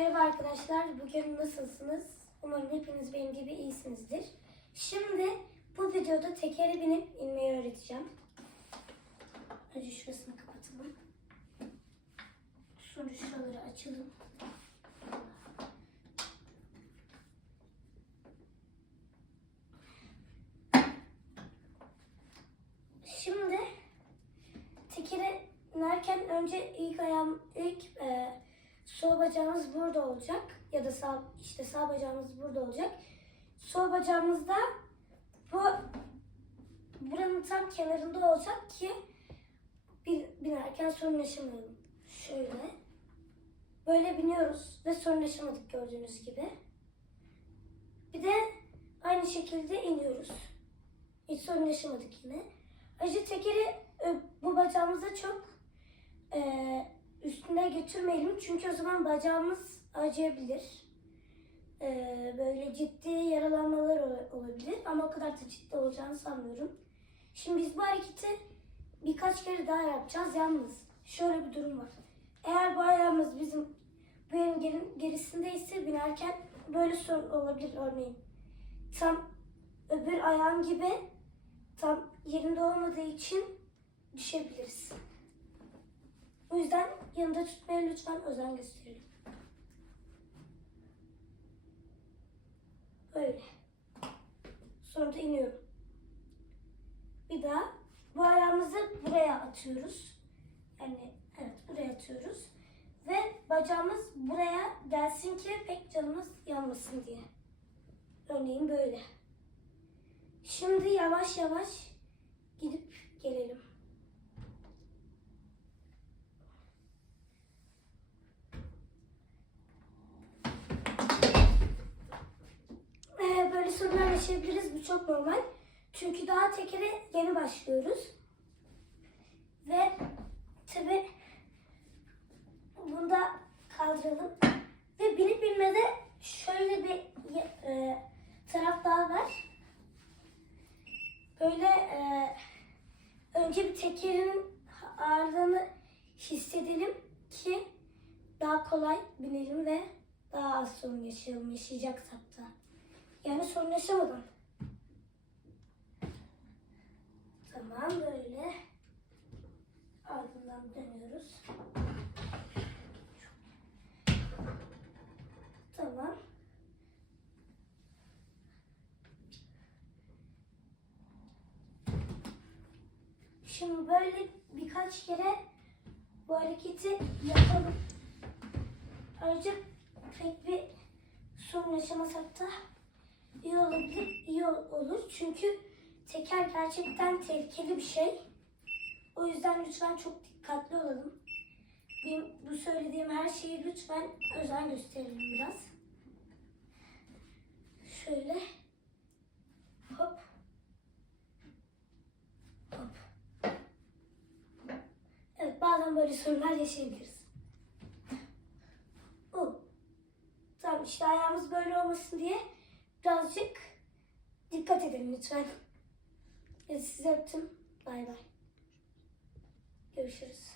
Merhaba arkadaşlar, bugün nasılsınız? Umarım hepiniz benim gibi iyisinizdir. Şimdi bu videoda tekere binip inmeyi öğreteceğim. Önce şurasını kapatalım. Sonra şuraları açalım. Şimdi tekere inerken önce ilk ayağım, ilk e, sol bacağımız burada olacak ya da sağ işte sağ bacağımız burada olacak. Sol bacağımız da bu buranın tam kenarında olacak ki bin, binerken sorun yaşamayalım. Şöyle. Böyle biniyoruz ve sorun yaşamadık gördüğünüz gibi. Bir de aynı şekilde iniyoruz. Hiç sorun yaşamadık yine. Acı tekeri e, bu bacağımıza çok e, üstüne götürmeyelim. Çünkü o zaman bacağımız acıyabilir. E, böyle ciddi yaralanmalar ol- olabilir. Ama o kadar da ciddi olacağını sanmıyorum. Şimdi biz bu hareketi birkaç kere daha yapacağız. Yalnız şöyle bir durum var. Eğer bu ayağımız bizim bu yerin geri- gerisindeyse binerken böyle sorun olabilir örneğin. Tam öbür ayağım gibi tam yerinde olmadığı için düşebiliriz. O yüzden yanında tutmaya lütfen özen gösterelim. Böyle. Sonra da iniyorum. Bir daha bu ayağımızı buraya atıyoruz. Yani evet buraya atıyoruz. Ve bacağımız buraya gelsin ki pek canımız yanmasın diye. Örneğin böyle. Şimdi yavaş yavaş gidip gelelim. Böyle sorunlar yaşayabiliriz. Bu çok normal. Çünkü daha tekere yeni başlıyoruz. Ve tabi bunu da kaldıralım. Ve binip binmede şöyle bir e, taraf daha var. Böyle e, önce bir tekerin ağırlığını hissedelim ki daha kolay binelim ve daha az sorun yaşayalım, yaşayacak hatta. Yani sorun yaşamadan. Tamam böyle. Ardından dönüyoruz. Tamam. Şimdi böyle birkaç kere bu hareketi yapalım. Ayrıca pek bir sorun yaşamasak da iyi olabilir, iyi ol- olur. Çünkü teker gerçekten tehlikeli bir şey. O yüzden lütfen çok dikkatli olalım. Benim bu söylediğim her şeyi lütfen özen gösterelim biraz. Şöyle. Hop. Hop. Evet bazen böyle sorunlar yaşayabiliriz. Oh. Tamam işte ayağımız böyle olmasın diye birazcık dikkat edin lütfen. Sizi öptüm. Bay bay. Görüşürüz.